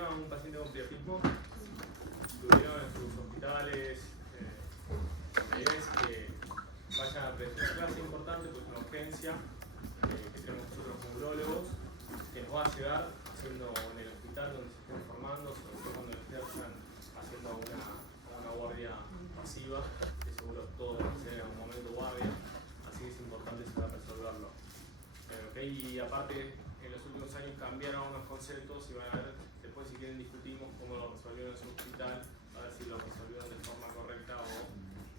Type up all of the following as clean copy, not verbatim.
¿Tuvieron un paciente con priapismo? ¿Tuvieron en sus hospitales? La idea es que vayan a aprender una clase importante, pues una urgencia que tenemos nosotros como urólogos, que nos va a llegar haciendo en el hospital donde se estén formando, sobre todo cuando estén haciendo una guardia pasiva, que seguro todos van a hacer en algún momento guardia, así que es importante saber resolverlo. Y aparte, en los últimos años cambiaron unos conceptos y van a ver, después si quieren discutimos cómo lo resolvieron en su hospital, a ver si lo resolvieron de forma correcta o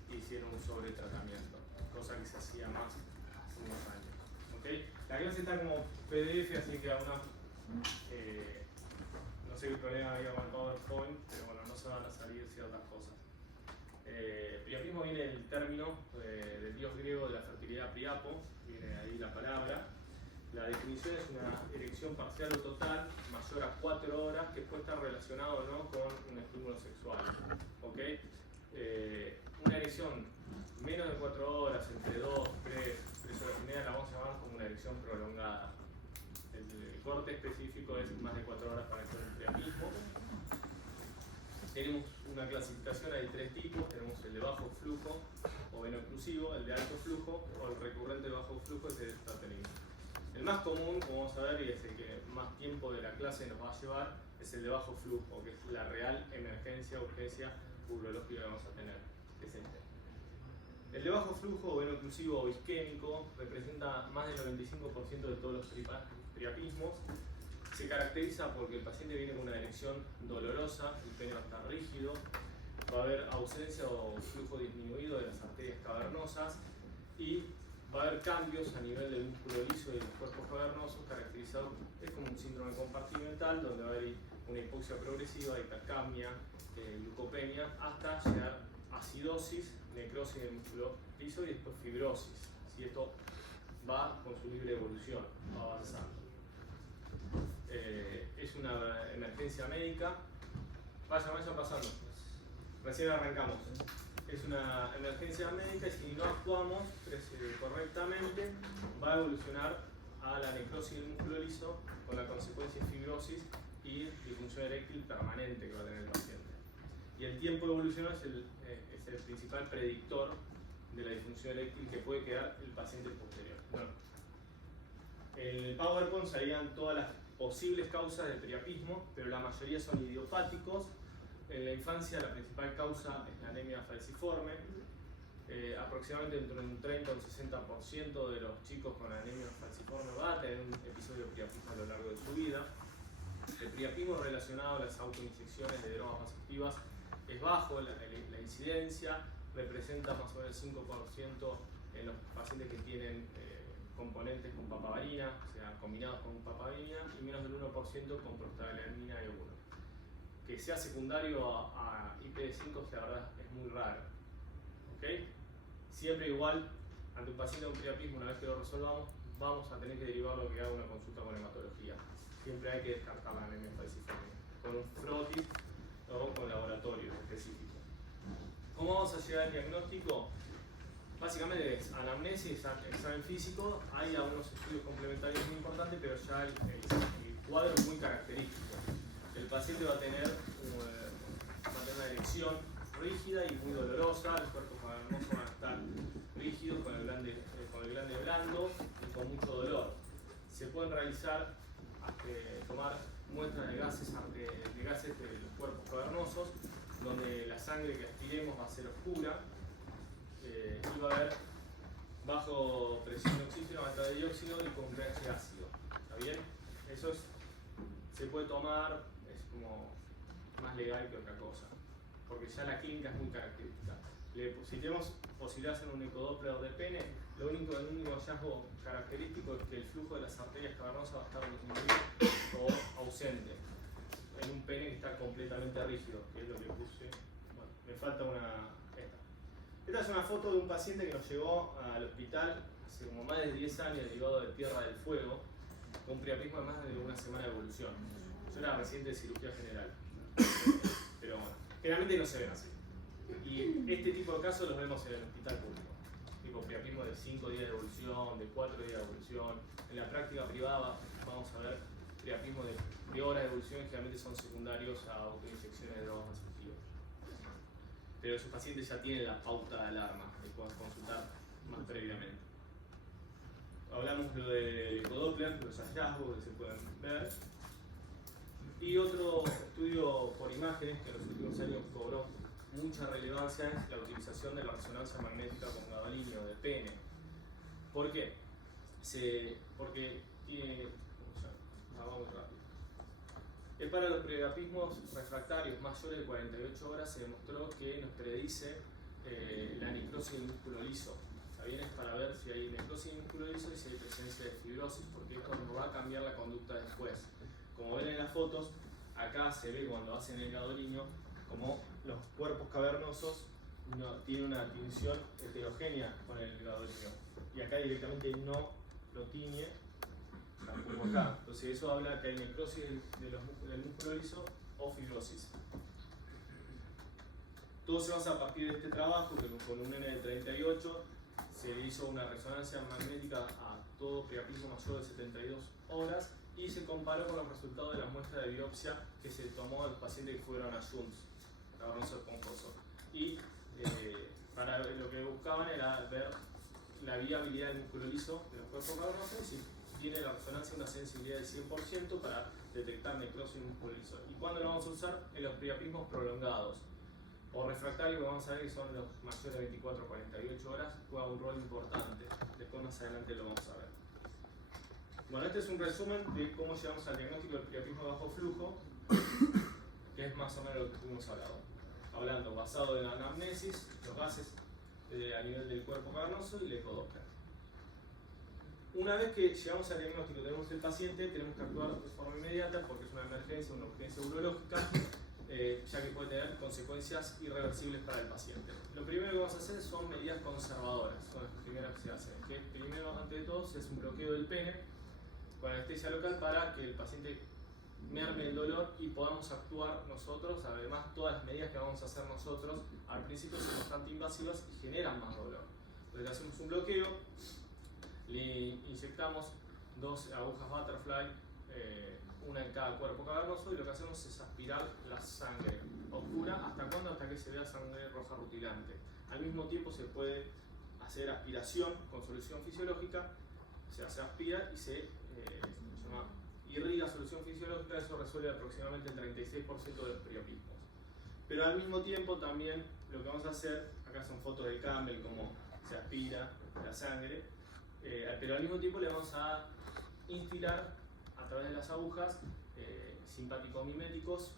hicieron un sobretratamiento, cosa que se hacía más hace unos años. La clase está como PDF, así que aún no sé qué problema había con el PowerPoint, pero bueno, no se van a salir ciertas cosas. Priapismo viene del término del dios griego de la fertilidad Priapo, viene ahí la palabra. La definición es una erección parcial o total mayor a 4 horas que puede estar relacionado o no con un estímulo sexual. Una erección menos de 4 horas, entre 2, 3 horas y media, la vamos a llamar como una erección prolongada. El corte específico es más de 4 horas para hacer un priapismo. Tenemos una clasificación, hay 3 tipos, tenemos el de bajo flujo o veno-oclusivo, el de alto flujo o el recurrente de bajo flujo es el estatenismo. El más común, como vamos a ver, y es el que más tiempo de la clase nos va a llevar, es el de bajo flujo, que es la real emergencia, urgencia urológica que vamos a tener. Es este. El de bajo flujo o veno-oclusivo o isquémico representa más del 95% de todos los priapismos. Se caracteriza porque el paciente viene con una erección dolorosa, el pene va a estar rígido, va a haber ausencia o flujo disminuido de las arterias cavernosas y va a haber cambios a nivel del músculo liso y de los cuerpos cavernosos, caracterizados como un síndrome compartimental, donde va a haber una hipoxia progresiva, hipercapnia, glucopenia, hasta llegar a acidosis, necrosis del músculo liso y después fibrosis. Si esto va con su libre evolución, va avanzando. Es una emergencia médica. Vayan pasando. Recién arrancamos. Es una emergencia médica y si no actuamos correctamente, va a evolucionar a la necrosis del músculo liso con la consecuencia de fibrosis y disfunción eréctil permanente que va a tener el paciente. Y el tiempo de evolución es el principal predictor de la disfunción eréctil que puede quedar el paciente posterior. Bueno, en el PowerPoint salían todas las posibles causas del priapismo, pero la mayoría son idiopáticos. En la infancia la principal causa es la anemia falciforme. Aproximadamente entre un 30 o un 60% de los chicos con anemia falciforme va a tener un episodio de priapismo a lo largo de su vida. El priapismo relacionado a las autoinyecciones de drogas vasoactivas es bajo, la incidencia representa más o menos el 5% en los pacientes que tienen componentes con papaverina, o sea, combinados con papaverina, y menos del 1% con prostaglandina E1. Que sea secundario a IPD5, la verdad es muy raro. Siempre igual, ante un paciente con priapismo, una vez que lo resolvamos, vamos a tener que derivarlo a que haga una consulta con hematología. Siempre hay que descartar la anemia falciforme con un frotis o con laboratorios específicos. ¿Cómo vamos a llegar al diagnóstico? Básicamente es anamnesis, examen físico, hay algunos estudios complementarios muy importantes, pero ya el cuadro es muy característico. El paciente va a tener una erección rígida y muy dolorosa, los cuerpos cavernosos van a estar rígidos con el glande blando y con mucho dolor. Se pueden realizar, tomar muestras de gases de los cuerpos cavernosos, donde la sangre que aspiremos va a ser oscura y va a haber bajo presión de oxígeno, alta de dióxido y con un pH ácido. ¿Está bien? Eso se puede tomar, es como más legal que otra cosa, porque ya la clínica es muy característica. Si tenemos posibilidad de hacer un ecodoppler de pene, el único hallazgo característico es que el flujo de las arterias cavernosas va a estar disminuido o ausente en un pene que está completamente rígido, que es lo que puse. Bueno, me falta esta es una foto de un paciente que nos llegó al hospital hace como más de 10 años, derivado de Tierra del Fuego, con un priapismo de más de una semana de evolución. Yo era residente de cirugía general, pero bueno, generalmente no se ven así. Y este tipo de casos los vemos en el hospital público. Tipo priapismo de 5 días de evolución, de 4 días de evolución. En la práctica privada vamos a ver priapismos de horas de evolución generalmente son secundarios a autoinyecciones de drogas asistivas. Pero esos pacientes ya tienen la pauta de alarma y pueden consultar más previamente. Hablamos lo del ecodoppler, los hallazgos que se pueden ver. Y otro estudio por imágenes que en los últimos años cobró mucha relevancia es la utilización de la resonancia magnética con gadolínio de pene. ¿Por qué? Porque tiene... vamos rápido. Para los priapismos refractarios mayores de 48 horas se demostró que nos predice la necrosis del músculo liso. ¿Está bien? Es para ver si hay necrosis del músculo liso y si hay presencia de fibrosis, porque esto nos va a cambiar la conducta después. Como ven en las fotos, acá se ve cuando hacen el gadolínio como los cuerpos cavernosos tienen una tinción heterogénea con el gadolínio. Y acá directamente no lo tiñe, como acá. Entonces eso habla que hay necrosis del músculo liso o fibrosis. Todo se basa a partir de este trabajo, que con un N de 38 se hizo una resonancia magnética a todo priapismo mayor de 72 horas y se comparó con los resultados de la muestra de biopsia que se tomó a los pacientes que fueron a Junts, cavernoso esponjoso. Y para lo que buscaban era ver la viabilidad del músculo liso de los cuerpos cavernosos y si tiene la resonancia una sensibilidad del 100% para detectar necrosis del músculo liso. ¿Y cuándo lo vamos a usar? En los priapismos prolongados o refractarios, que vamos a ver que son los mayores de 24 a 48 horas, juega un rol importante. Después más adelante lo vamos a ver. Bueno, este es un resumen de cómo llegamos al diagnóstico del priapismo bajo flujo, que es más o menos lo que estuvimos hablando, basado en la anamnesis, los gases a nivel del cuerpo cavernoso y el ecodoppler. Una vez que llegamos al diagnóstico, tenemos el paciente, tenemos que actuar de forma inmediata porque es una emergencia, una urgencia urológica, ya que puede tener consecuencias irreversibles para el paciente. Lo primero que vamos a hacer son medidas conservadoras, son las primeras que se hacen. Que primero, antes de todo, se hace un bloqueo del pene con anestesia local para que el paciente merme el dolor y podamos actuar nosotros. Además, todas las medidas que vamos a hacer nosotros al principio son bastante invasivas y generan más dolor. Entonces le hacemos un bloqueo, le inyectamos 2 agujas butterfly, una en cada cuerpo cavernoso, y lo que hacemos es aspirar la sangre oscura. ¿Hasta cuándo? Hasta que se vea sangre roja rutilante. Al mismo tiempo se puede hacer aspiración con solución fisiológica, se aspira y se irriga solución fisiológica. Eso resuelve aproximadamente el 36% de los priapismos. Pero al mismo tiempo también lo que vamos a hacer, acá son fotos del Campbell, cómo se aspira la sangre, pero al mismo tiempo le vamos a instilar a través de las agujas simpático-miméticos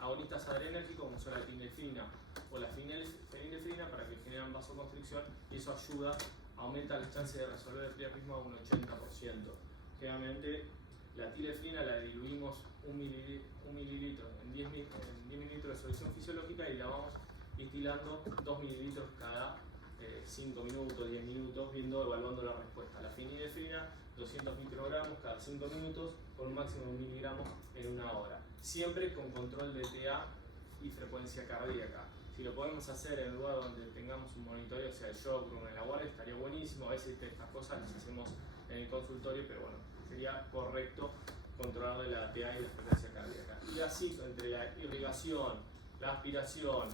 agonistas adrenérgicos como son la epinefrina o la fenilefrina para que generan vasoconstricción, y eso ayuda, aumenta las chances de resolver el priapismo a un 80%. Generalmente la tilefrina la diluimos 1 mililitro en 10 mililitros de solución fisiológica y la vamos instilando 2 mililitros cada 5 minutos, 10 minutos, evaluando la respuesta. La fenilefrina 200 microgramos cada 5 minutos con un máximo de 1 miligramo en 1 hora. Siempre con control de TA y frecuencia cardíaca. Si lo podemos hacer en el lugar donde tengamos un monitoreo, sea el shock room, en la guardia, estaría buenísimo. A veces estas cosas las hacemos en el consultorio, pero bueno, sería correcto controlar de la TA y la frecuencia cardíaca. Y así, entre la irrigación, la aspiración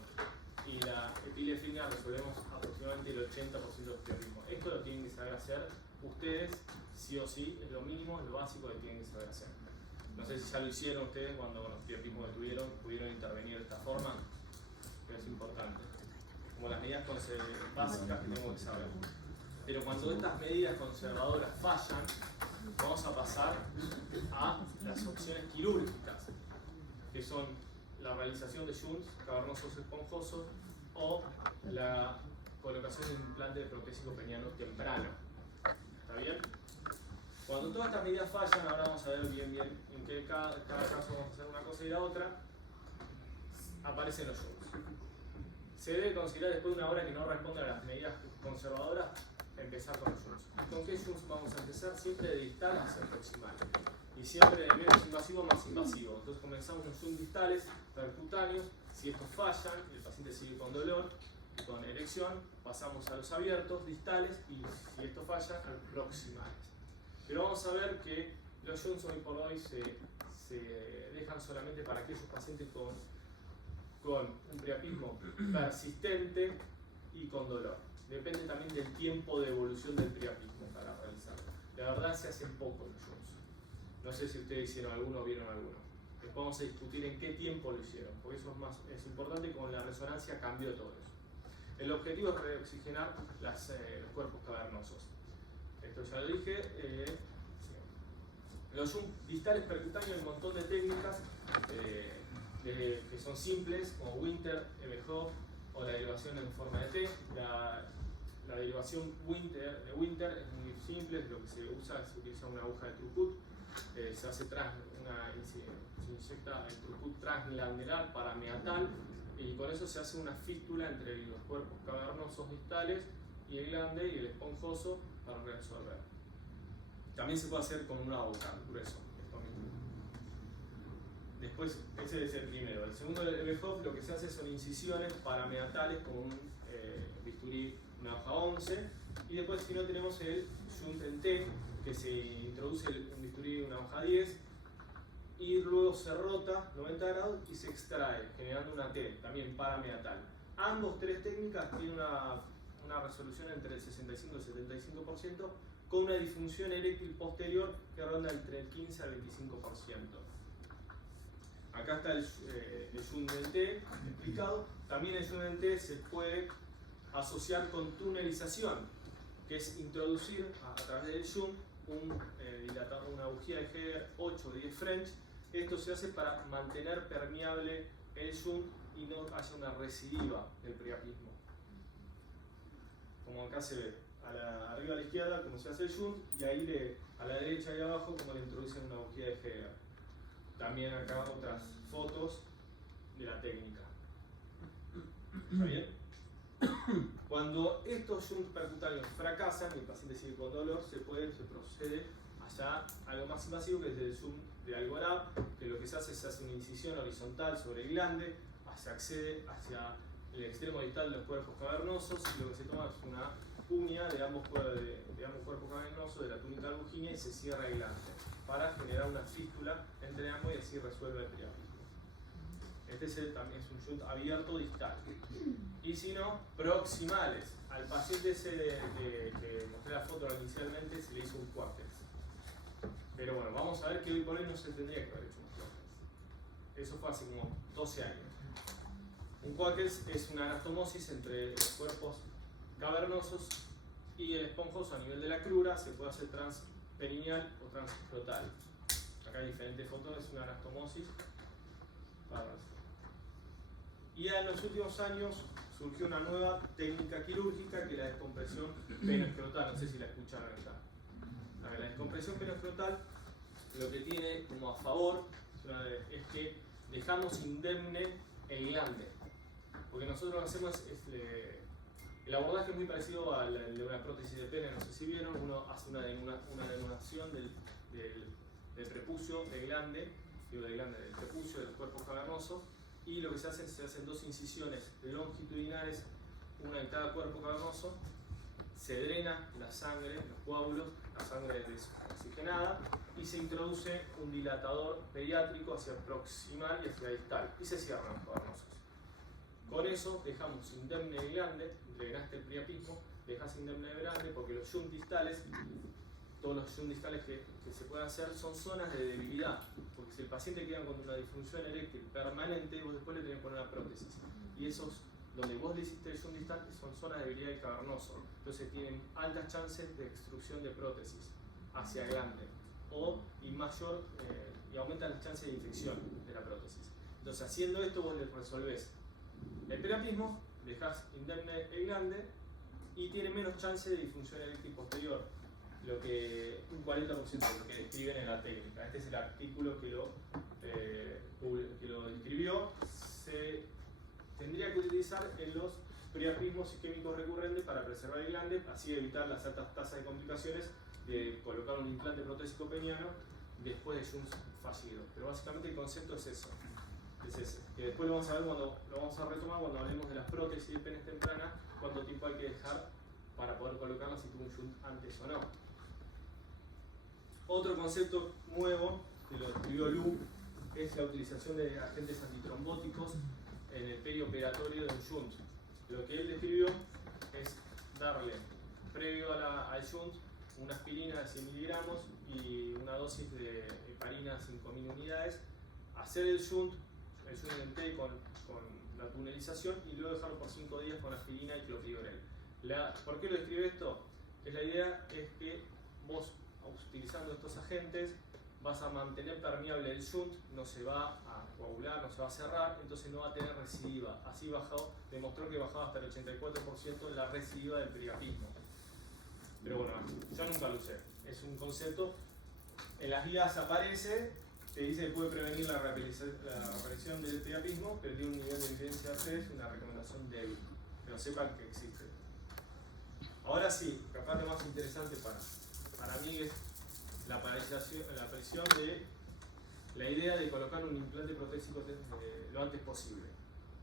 y la epinefrina, resolvemos aproximadamente el 80% de los priapismos. Esto lo tienen que saber hacer ustedes, sí o sí, es lo mínimo, es lo básico que tienen que saber hacer. No sé si ya lo hicieron ustedes cuando con los priapismos que tuvieron, pudieron intervenir de esta forma, pero es importante. Como las medidas básicas que tenemos que saber. Pero cuando estas medidas conservadoras fallan, vamos a pasar a las opciones quirúrgicas, que son la realización de shunts cavernosos esponjosos o la colocación de un implante de protésico peniano temprano. ¿Está bien? Cuando todas estas medidas fallan, ahora vamos a ver bien en qué cada caso vamos a hacer una cosa y la otra, aparecen los shunts. Se debe considerar después de una hora que no responde a las medidas conservadoras, empezar con los shunts. ¿Y con qué shunts vamos a empezar? Siempre de distal hacia proximal. Y siempre de menos invasivo a más invasivo. Entonces comenzamos con shunts distales, percutáneos. Si estos fallan, el paciente sigue con dolor y con erección, pasamos a los abiertos, distales, y si esto falla, a los proximales. Pero vamos a ver que los shunts hoy por hoy se dejan solamente para aquellos pacientes con un priapismo persistente y con dolor. Depende también del tiempo de evolución del priapismo para realizarlo. La verdad se hacen poco los shunts. No sé si ustedes hicieron alguno o vieron alguno. Después vamos a discutir en qué tiempo lo hicieron, porque eso es importante, con la resonancia cambió todo eso. El objetivo es reoxigenar los cuerpos cavernosos. Esto ya lo dije. Los shunts distales percutáneos, hay un montón de técnicas que son simples, como Winter, Ebehoff o la derivación en forma de T. La derivación de Winter es muy simple, lo que se utiliza una aguja de Trucut, se inyecta el Trucut transglandular parameatal y con eso se hace una fístula entre los cuerpos cavernosos distales y el glande y el esponjoso para reabsorber. También se puede hacer con una boca, grueso, esto mismo. Después, ese es el primero. El segundo, el Ebehoff, lo que se hace son incisiones parameatales con un bisturí, una hoja 11. Y después, si no, tenemos el shunt en T, que se introduce un bisturí, una hoja 10, y luego se rota 90 grados y se extrae, generando una T, también parameatal. Ambos tres técnicas tienen una resolución entre el 65 y el 75%, con una disfunción eréctil posterior que ronda entre el 15 al 25%. Acá está el shunt en T explicado. También el shunt en T se puede asociar con tunelización, que es introducir a través del shunt una bujía de Heger 8 o 10 French. Esto se hace para mantener permeable el shunt y no haya una recidiva del priapismo. Como acá se ve, arriba a la izquierda como se hace el shunt, y ahí a la derecha y abajo como le introducen una bujía de Heger. También acá otras fotos de la técnica. ¿Está bien? Cuando estos shunts percutáneos fracasan y el paciente sigue con dolor, se procede hacia algo más invasivo, que es el shunt de Algorab, que lo que se hace una incisión horizontal sobre el glande, se accede hacia el extremo distal de los cuerpos cavernosos, y lo que se toma es una uña de ambos cuerpos cavernosos de la túnica albuginea y se cierra el glande para generar una fístula entre ambos y así resuelve el priapismo. Este también es un shunt abierto distal. Y si no, proximales. Al paciente ese que mostré la foto inicialmente se le hizo un Quackles. Pero bueno, vamos a ver que hoy por hoy no se tendría que haber hecho un Quackles. Eso fue hace como 12 años. Un Quackles es una anastomosis entre los cuerpos cavernosos y el esponjoso a nivel de la crura. Se puede hacer transperineal o transcrotal. Acá hay diferentes fotos, es una anastomosis. Y en los últimos años surgió una nueva técnica quirúrgica, que es la descompresión penoescrotal. No sé si la escucharon acá. La descompresión penoescrotal lo que tiene como a favor es que dejamos indemne el glande. Porque nosotros lo que hacemos el abordaje es muy parecido al de una prótesis de pene, no sé si vieron. Uno hace una denudación del prepucio, del glande, del prepucio, del cuerpo cavernoso, y lo que se hacen dos incisiones longitudinales, una en cada cuerpo cavernoso, se drena la sangre, los coágulos, la sangre desoxigenada, y se introduce un dilatador pediátrico hacia proximal y hacia distal, y se cierran los cavernosos. Con eso dejamos indemne el glande, drenaste el priapismo, dejas indemne el glande, porque los shunts distales, todos los shunts distales que se pueden hacer son zonas de debilidad, porque si el paciente queda con una disfunción eréctil permanente, vos después le tenés que poner una prótesis, y esos donde vos le hiciste el shunt distal son zonas de debilidad del cavernoso, entonces tienen altas chances de extrusión de prótesis hacia glande, y aumentan las chances de infección de la prótesis. Entonces, haciendo esto vos le resolvés el priapismo, dejás indemne el glande y tiene menos chance de disfunción eréctil posterior, un 40% de lo que describen en la técnica. Este es el artículo que lo describió. Se tendría que utilizar en los priapismos isquémicos recurrentes para preservar el glande, así evitar las altas tasas de complicaciones de colocar un implante protésico peniano después de shunts fallidos. Pero básicamente el concepto es eso. Es ese, que después lo vamos a ver lo vamos a retomar cuando hablemos de las prótesis de penes tempranas, cuánto tiempo hay que dejar para poder colocarlas, si tuvo un shunt antes o no. Otro concepto nuevo, que lo describió Lu, es la utilización de agentes antitrombóticos en el perioperatorio de un shunt. Lo que él describió es darle, previo al shunt, una aspirina de 100 miligramos y una dosis de heparina 5000 unidades, hacer el shunt en T con la tunelización y luego dejarlo por 5 días con aspirina y clopidogrel. ¿Por qué lo describe esto? La idea es que vos, utilizando estos agentes, vas a mantener permeable el shunt, no se va a coagular, no se va a cerrar, entonces no va a tener recidiva. Así demostró que bajaba hasta el 84% la recidiva del priapismo. Pero bueno, yo nunca lo usé. Es un concepto, en las guías aparece, te dice que puede prevenir la reaparición del priapismo, pero tiene un nivel de evidencia 3, una recomendación débil. Pero sepan que existe. Ahora sí, capaz lo más interesante para mí es la aparición de la idea de colocar un implante protésico lo antes posible.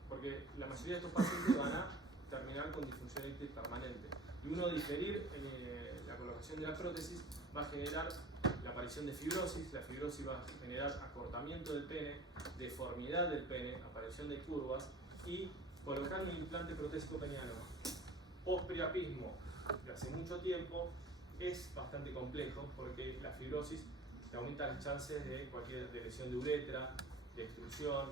Porque la mayoría de estos pacientes van a terminar con disfunción eréctil permanente. Y uno diferir la colocación de la prótesis va a generar la aparición de fibrosis, la fibrosis va a generar acortamiento del pene, deformidad del pene, aparición de curvas, y colocar un implante protésico peniano post-priapismo de hace mucho tiempo es bastante complejo porque la fibrosis te aumenta las chances de cualquier lesión de uretra, de extrusión.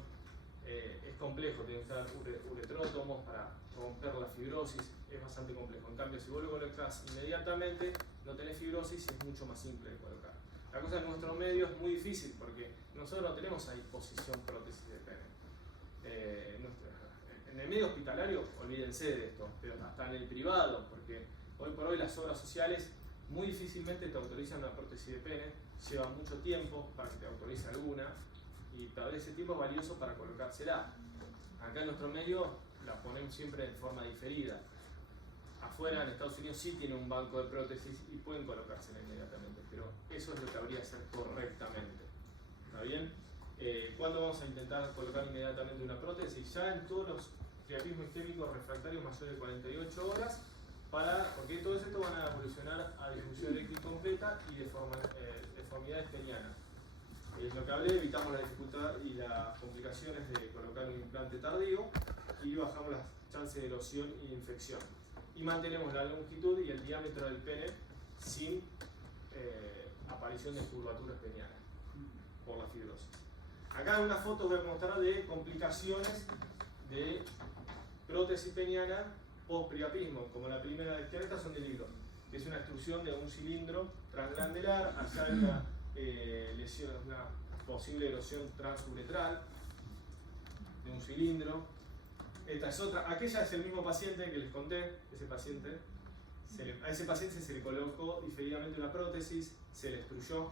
Es complejo, tienes que usar uretrótomos para romper la fibrosis, es bastante complejo. En cambio, si vos lo colocás inmediatamente, no tenés fibrosis y es mucho más simple de colocar. La cosa en nuestro medio es muy difícil porque nosotros no tenemos a disposición prótesis de pene. En el medio hospitalario, olvídense de esto, pero hasta en el privado, porque hoy por hoy las obras sociales muy difícilmente te autorizan una prótesis de pene, lleva mucho tiempo para que te autorice alguna y tal vez ese tiempo es valioso para colocársela. Acá en nuestro medio la ponemos siempre en forma diferida. Afuera, en Estados Unidos, sí tiene un banco de prótesis y pueden colocársela inmediatamente, pero eso es lo que habría que hacer correctamente. ¿Está bien? ¿Cuándo vamos a intentar colocar inmediatamente una prótesis? Ya en todos los priapismos isquémicos refractarios mayores de 48 horas, porque todo esto van a evolucionar a disfunción eréctil completa y deformidades penianas. Es lo que hablé, evitamos la dificultad y las complicaciones de colocar un implante tardío y bajamos las chances de erosión y infección. Y mantenemos la longitud y el diámetro del pene sin aparición de curvaturas penianas por la fibrosis. Acá en una foto voy a mostrar de complicaciones de prótesis peniana post-priapismo, como la primera de izquierda son del hilo, que es una extrusión de un cilindro transglandular, allá hay una lesión, una posible erosión transuretral de un cilindro. Esta es otra, aquella es el mismo paciente que les conté, ese paciente, a ese paciente se le colocó diferidamente una prótesis, se le extruyó,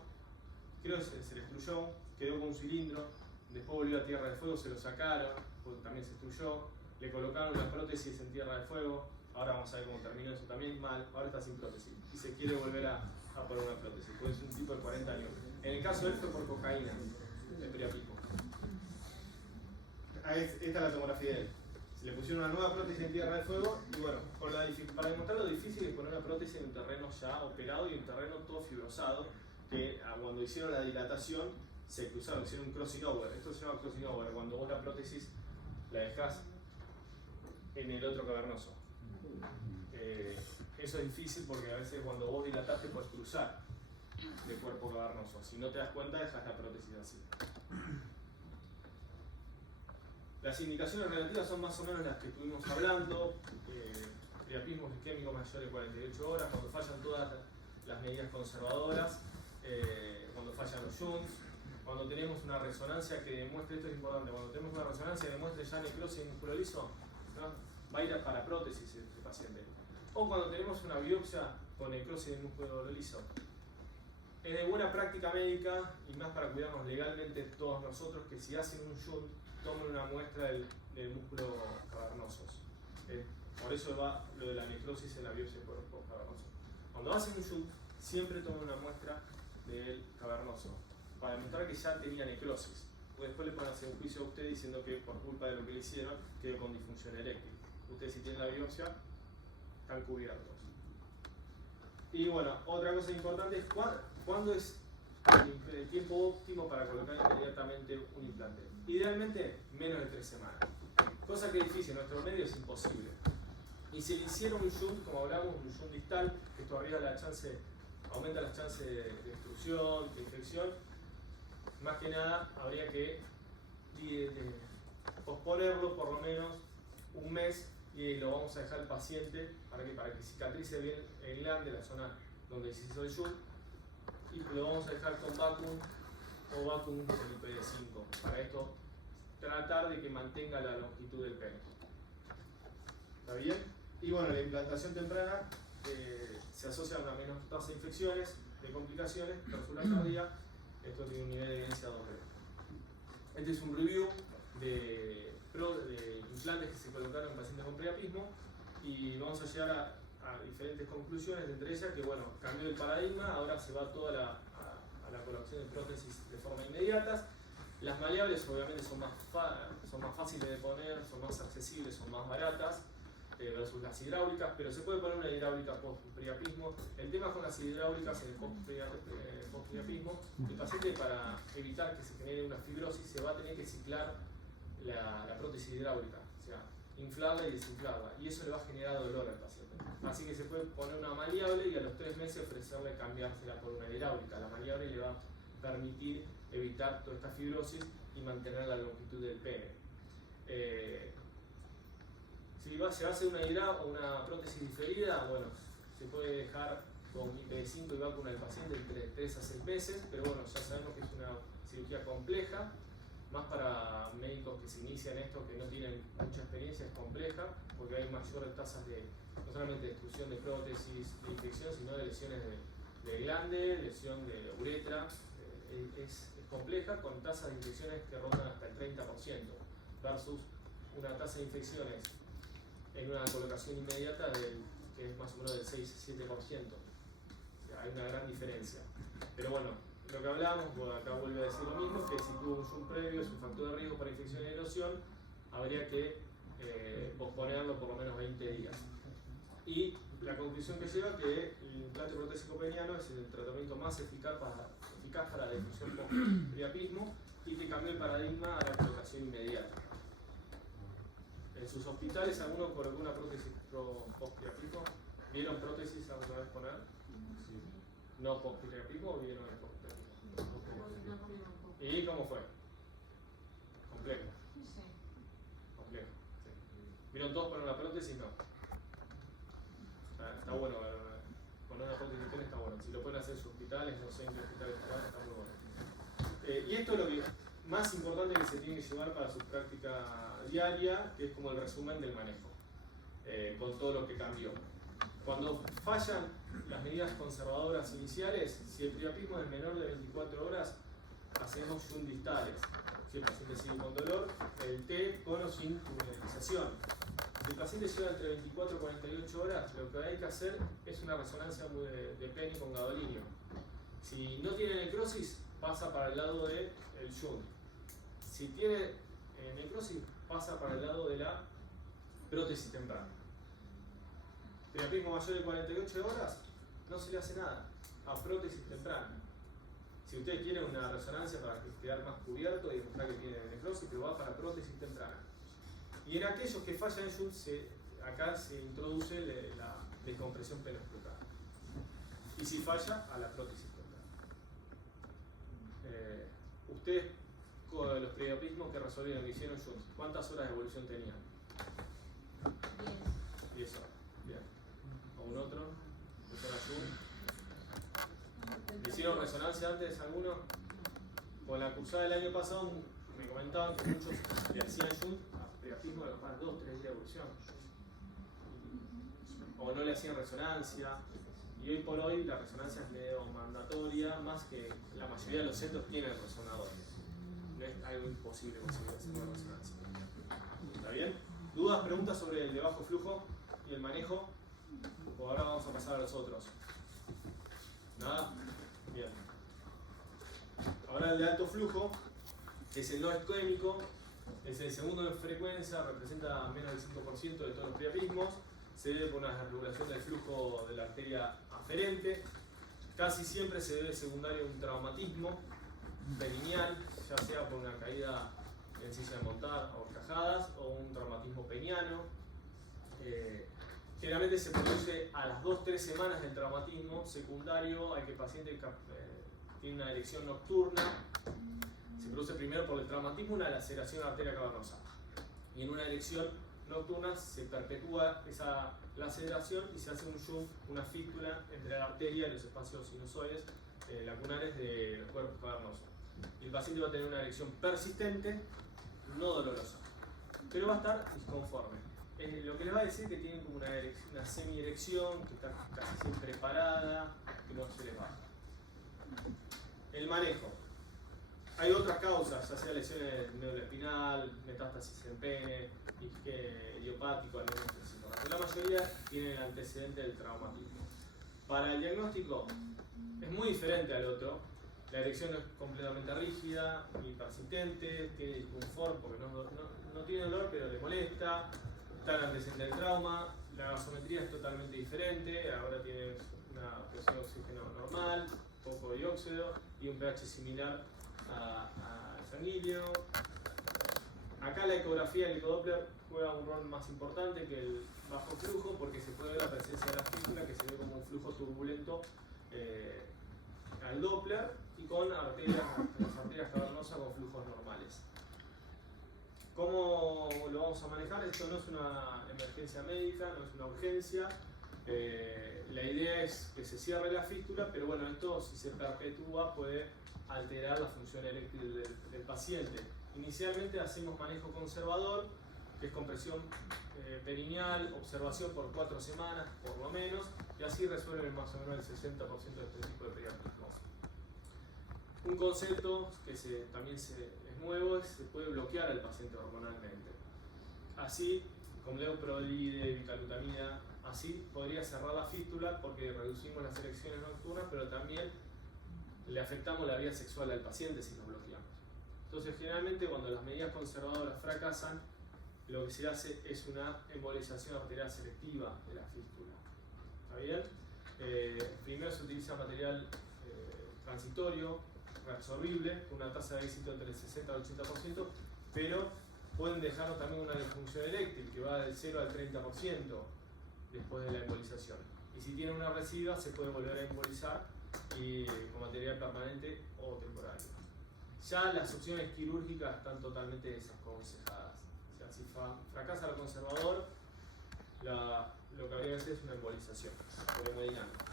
quedó con un cilindro, después volvió a Tierra de Fuego, se lo sacaron, porque también se extruyó, le colocaron una prótesis en Tierra de Fuego, ahora vamos a ver cómo terminó eso también, mal, ahora está sin prótesis, y se quiere volver a poner una prótesis, pues es un tipo de 40 años. En el caso de él fue por cocaína, el priapismo. Esta es la tomografía de él. Se le pusieron una nueva prótesis en Tierra de Fuego y bueno, para demostrar lo difícil es poner una prótesis en un terreno ya operado y un terreno todo fibrosado, que cuando hicieron la dilatación se cruzaron, hicieron un crossing over. Esto se llama crossing over, cuando vos la prótesis la dejás en el otro cavernoso. Eso es difícil porque a veces cuando vos dilatás te puedes cruzar de cuerpo cavernoso. Si no te das cuenta, dejas la prótesis así. Las indicaciones relativas son más o menos las que estuvimos hablando. Priapismos isquémicos mayores de 48 horas, cuando fallan todas las medidas conservadoras, cuando fallan los shunts, cuando tenemos una resonancia que demuestre, esto es importante, cuando tenemos una resonancia que demuestre ya necrosis en músculo liso, ¿no? Va a ir para prótesis este paciente. O cuando tenemos una biopsia con necrosis del músculo liso. Es de buena práctica médica y más para cuidarnos legalmente todos nosotros que si hacen un shunt tomen una muestra del músculo cavernosos. Por eso va lo de la necrosis en la biopsia de cuerpo cavernoso. Cuando hacen un shunt siempre tomen una muestra del cavernoso para demostrar que ya tenía necrosis. Porque después le pueden hacer un juicio a usted diciendo que por culpa de lo que le hicieron quedó con disfunción eréctil. Ustedes si tienen la biopsia están cubiertos. Y bueno, otra cosa importante es cuándo es el tiempo óptimo para colocar inmediatamente un implante. Idealmente, menos de 3 semanas. Cosa que es difícil, en nuestro medio es imposible. Y si le hicieron un shunt, como hablamos, un shunt distal, esto arriba aumenta las chances de destrucción, de infección, más que nada habría que posponerlo por lo menos un mes y lo vamos a dejar al paciente para que cicatrice bien el glande, la zona donde se hizo el shunt, y lo vamos a dejar con vacuum o vacuum con el PD5. Para esto, tratar de que mantenga la longitud del pene. ¿Está bien? Y bueno, la implantación temprana se asocia a una menor tasa de infecciones, de complicaciones, clausura cardíaca. Esto tiene un nivel de evidencia 2B. Este es un review de implantes que se colocaron en pacientes con priapismo y vamos a llegar a diferentes conclusiones, entre ellas que bueno, cambió el paradigma, ahora se va toda a la colocación de prótesis de forma inmediata. Las maleables obviamente son más fáciles de poner, son más accesibles, son más baratas versus las hidráulicas, pero se puede poner una hidráulica post-priapismo. El tema con las hidráulicas en el post-priapismo, el paciente, para evitar que se genere una fibrosis, se va a tener que ciclar la prótesis hidráulica, o sea, inflarla y desinflarla, y eso le va a generar dolor al paciente. Así que se puede poner una maleable y a los 3 meses ofrecerle cambiársela por una hidráulica. La maleable le va a permitir evitar toda esta fibrosis y mantener la longitud del pene. Si se hace una prótesis diferida, bueno, se puede dejar con PD5 y vacuna al paciente entre 3 a 6 meses, pero bueno, ya sabemos que es una cirugía compleja, más para médicos que se inician esto, que no tienen mucha experiencia, es compleja, porque hay mayores tasas no solamente de destrucción de prótesis, de infección, sino de lesiones de glande, lesión de uretra. Es compleja, con tasas de infecciones que rondan hasta el 30%, versus una tasa de infecciones en una colocación inmediata que es más o menos del 6-7%. O sea, hay una gran diferencia. Pero bueno, lo que hablábamos, acá vuelve a decir lo mismo, que si tuvo un shunt previo, es un factor de riesgo para infección y erosión, habría que posponerlo por lo menos 20 días. Y la conclusión que lleva que el implante protésico peniano es el tratamiento más eficaz para la difusión post-priapismo y que cambió el paradigma a la colocación inmediata. En sus hospitales, ¿alguno colocó una prótesis post-priapismo? ¿Vieron prótesis alguna vez poner? Sí. ¿No post-priapismo o vieron el post-priapismo? ¿Y cómo fue? Complejo. Sí. Complejo. Sí. ¿Vieron todos poner una prótesis? No. Está bueno, poner una prótesis de pene está bueno. Si lo pueden hacer en sus hospitales, no sé en qué hospitales está muy bueno. Y esto es lo que más importante que se tiene que llevar para su práctica diaria, que es como el resumen del manejo, con todo lo que cambió. Cuando fallan las medidas conservadoras iniciales, si el priapismo es menor de 24 horas, hacemos shunt distales. Si el paciente sigue con dolor, el T con o sin tunelización. Si el paciente llega entre 24 y 48 horas, lo que hay que hacer es una resonancia de pene con gadolinio. Si no tiene necrosis, pasa para el lado del shunt. Si tiene necrosis, pasa para el lado de la prótesis temprana. Priapismo mayor de 48 horas, no se le hace nada a prótesis temprana. Si usted quiere una resonancia para quedar más cubierto y demostrar que tiene necrosis, pero va para prótesis temprana. Y en aquellos que fallan en shunt, acá se introduce la descompresión penoscrotal. Y si falla, a la prótesis temprana. Ustedes, con los priapismos que resolvieron, que hicieron shunt, ¿cuántas horas de evolución tenían? 10 horas. Bien. ¿O un otro? ¿Le hicieron resonancia antes alguno? Con la cursada del año pasado me comentaban que muchos le hacían shunt a priapismo de para 2-3 días de evolución. O no le hacían resonancia. Y hoy por hoy la resonancia es medio mandatoria, más que la mayoría de los centros tienen resonadores. No es algo imposible conseguir hacer una resonancia. ¿Está bien? ¿Dudas, preguntas sobre el de bajo flujo y el manejo? O ahora vamos a pasar a los otros. ¿Nada? Bien. Ahora el de alto flujo es el no isquémico, es el segundo en frecuencia, representa menos del 5% de todos los priapismos, se debe por una regulación del flujo de la arteria aferente. Casi siempre se debe secundario a un traumatismo perineal, ya sea por una caída en silla de montar o horcajadas, o un traumatismo peniano. Generalmente se produce a las 2-3 semanas del traumatismo secundario al que el paciente tiene una erección nocturna. Se produce primero por el traumatismo una laceración de arteria cavernosa. Y en una erección nocturna se perpetúa esa laceración y se hace un shunt, una fístula entre la arteria y los espacios sinusoides lacunares de los cuerpos cavernosos. Y el paciente va a tener una erección persistente, no dolorosa, pero va a estar disconforme. Lo que les va a decir que tienen como una semi-erección, que está casi siempre parada, que no se les baja. El manejo. Hay otras causas, ya sea lesiones del médula espinal, metástasis en pene, idiopático, la mayoría tienen el antecedente del traumatismo. Para el diagnóstico es muy diferente al otro. La erección es completamente rígida y persistente, tiene disconfort porque no tiene dolor pero le molesta, está en antecedente del trauma, la gasometría es totalmente diferente, ahora tiene una presión de oxígeno normal, poco dióxido y un pH similar al sanguíneo. Acá la ecografía, el ecodoppler juega un rol más importante que el bajo flujo porque se puede ver la presencia de la fístula que se ve como un flujo turbulento al Doppler y con las arterias cavernosas con flujos normales. ¿Cómo lo vamos a manejar? Esto no es una emergencia médica, no es una urgencia. La idea es que se cierre la fístula, pero bueno, esto si se perpetúa puede alterar la función eréctil del paciente. Inicialmente hacemos manejo conservador, que es compresión perineal, observación por 4 semanas por lo menos, y así resuelven más o menos el 60% de este tipo de priapismos. Un concepto que también es nuevo es que se puede bloquear al paciente hormonalmente. Así, con leoprolide, bicalutamida, así podría cerrar la fístula porque reducimos las erecciones nocturnas, pero también le afectamos la vida sexual al paciente si nos bloqueamos. Entonces, generalmente cuando las medidas conservadoras fracasan, lo que se hace es una embolización arterial selectiva de la fístula. ¿Está bien? Primero se utiliza material transitorio, reabsorbible, con una tasa de éxito entre el 60 al 80%, pero pueden dejarnos también una disfunción eréctil que va del 0 al 30% después de la embolización. Y si tienen una residua, se puede volver a embolizar y con material permanente o temporario. Ya las opciones quirúrgicas están totalmente desaconsejadas. O sea, si fracasa lo conservador, lo que habría que hacer es una embolización por hemodinámica.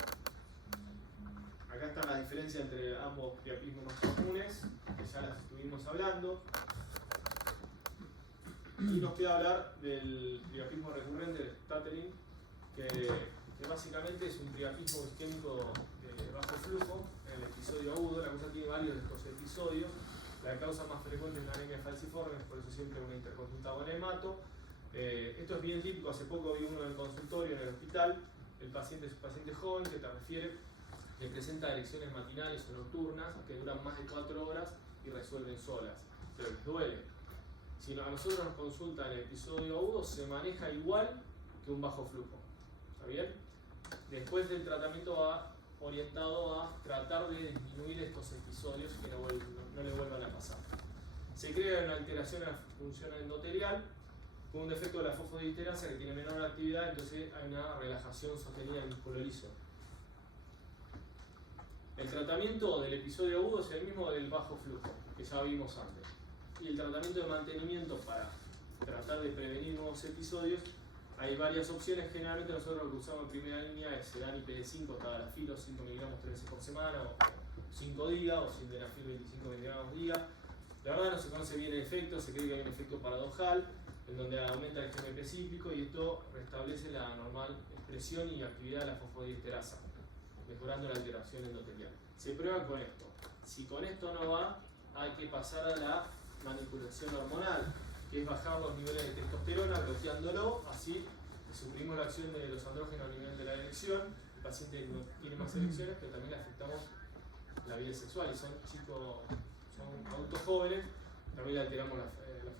Acá está la diferencia entre ambos priapismos más comunes, que ya las estuvimos hablando. Y nos queda hablar del priapismo recurrente, el Statelin, que básicamente es un priapismo isquémico de bajo flujo en el episodio agudo. La cosa tiene varios de estos episodios. La causa más frecuente es la anemia falciforme, por eso siempre una interconjunta con hemato. Esto es bien típico, hace poco vi uno en el consultorio, en el hospital. El paciente es un paciente joven que te refiere que presenta erecciones matinales o nocturnas que duran más de 4 horas y resuelven solas, pero les duele. Si a nosotros nos consultan el episodio agudo, se maneja igual que un bajo flujo. ¿Está bien? Después del tratamiento va orientado a tratar de disminuir estos episodios y que no le vuelvan a pasar. Se crea una alteración en la función endotelial con un defecto de la fosfodiesterasa que tiene menor actividad, entonces hay una relajación sostenida del músculo liso. El tratamiento del episodio agudo es el mismo del bajo flujo, que ya vimos antes. Y el tratamiento de mantenimiento para tratar de prevenir nuevos episodios, hay varias opciones. Generalmente nosotros lo que usamos en primera línea es Sedan IP5, tadalafil, 5 miligramos 3 veces por semana, o 5 DIGA, o sildenafil 25 miligramos DIGA. La verdad no se conoce bien el efecto, se cree que hay un efecto paradojal, en donde aumenta el GMP cíclico y esto restablece la normal expresión y actividad de la fosfodiesterasa, mejorando la alteración endotelial. Se prueba con esto. Si con esto no va, hay que pasar a la manipulación hormonal, que es bajar los niveles de testosterona, bloqueándolo, así suprimimos la acción de los andrógenos a nivel de la erección. El paciente no tiene más erecciones, pero también le afectamos la vida sexual, y son adultos jóvenes, también le alteramos la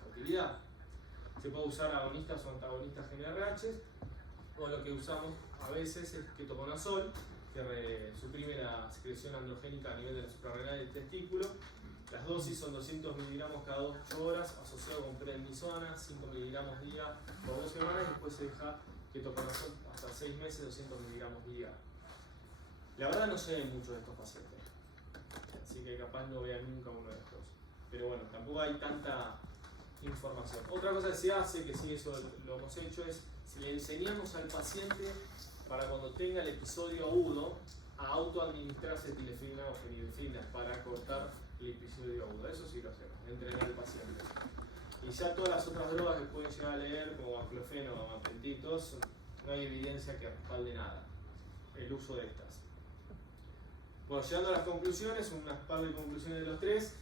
fertilidad. Se puede usar agonistas o antagonistas GnRH, o lo que usamos a veces es ketoconazol, que suprime la secreción androgénica a nivel de la suprarrenal del testículo. Las dosis son 200 miligramos cada 8 horas, asociado con prednisona, 5 miligramos día por 2 semanas, y después se deja ketoconazol hasta 6 meses, 200 miligramos día. La verdad no sé mucho de estos pacientes, así que capaz no vean nunca uno de estos. Pero bueno, tampoco hay tanta información. Otra cosa que se hace, que sí eso lo hemos hecho, es si le enseñamos al paciente para cuando tenga el episodio agudo a autoadministrarse etilefrina o fenilefrina para cortar el episodio agudo. Eso sí lo hacemos, entrenar al paciente. Y ya todas las otras drogas que pueden llegar a leer, como baclofeno o gabapentitos, no hay evidencia que respalde nada el uso de estas. Bueno, llegando a las conclusiones, unas par de conclusiones de los tres.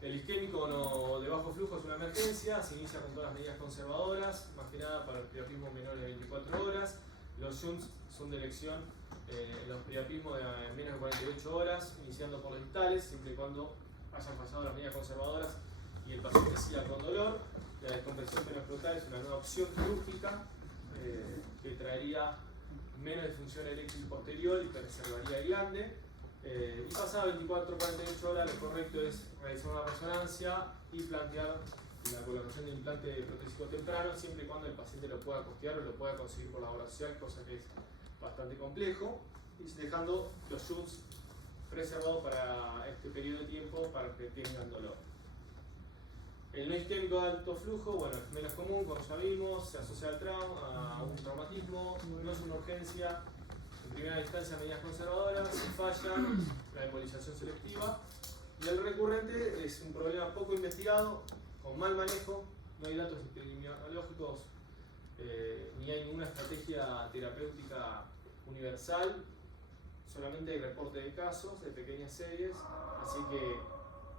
El isquémico de bajo flujo es una emergencia, se inicia con todas las medidas conservadoras, más que nada para los priapismos menores de 24 horas. Los shunts son de elección en los priapismos de menos de 48 horas, iniciando por los distales, siempre y cuando hayan pasado las medidas conservadoras y el paciente siga con dolor. La descompresión penoscrotal es una nueva opción quirúrgica que traería menos disfunción eréctil posterior y preservaría el glande. Y pasada 24-48 horas, lo correcto es realizar una resonancia y plantear la colocación de implante protésico temprano, siempre y cuando el paciente lo pueda costear o lo pueda conseguir por la obra social, cosa que es bastante complejo, y dejando los shunts preservados para este periodo de tiempo para que tengan dolor. El no isquémico de alto flujo, bueno, es menos común, como ya vimos, se asocia al trauma, a un traumatismo, no es una urgencia. En primera instancia, medidas conservadoras, si fallan, la embolización selectiva. Y el recurrente es un problema poco investigado, con mal manejo, no hay datos epidemiológicos, ni hay ninguna estrategia terapéutica universal, solamente hay reporte de casos, de pequeñas series, así que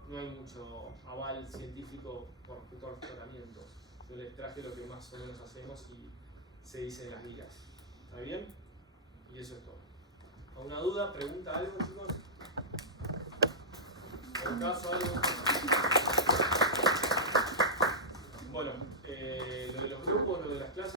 no hay mucho aval científico con respecto a los tratamientos. Yo les traje lo que más o menos hacemos y se dice en las guías. ¿Está bien? Y eso es todo. ¿Alguna duda? ¿Pregunta? ¿Algo, chicos? ¿En caso algo?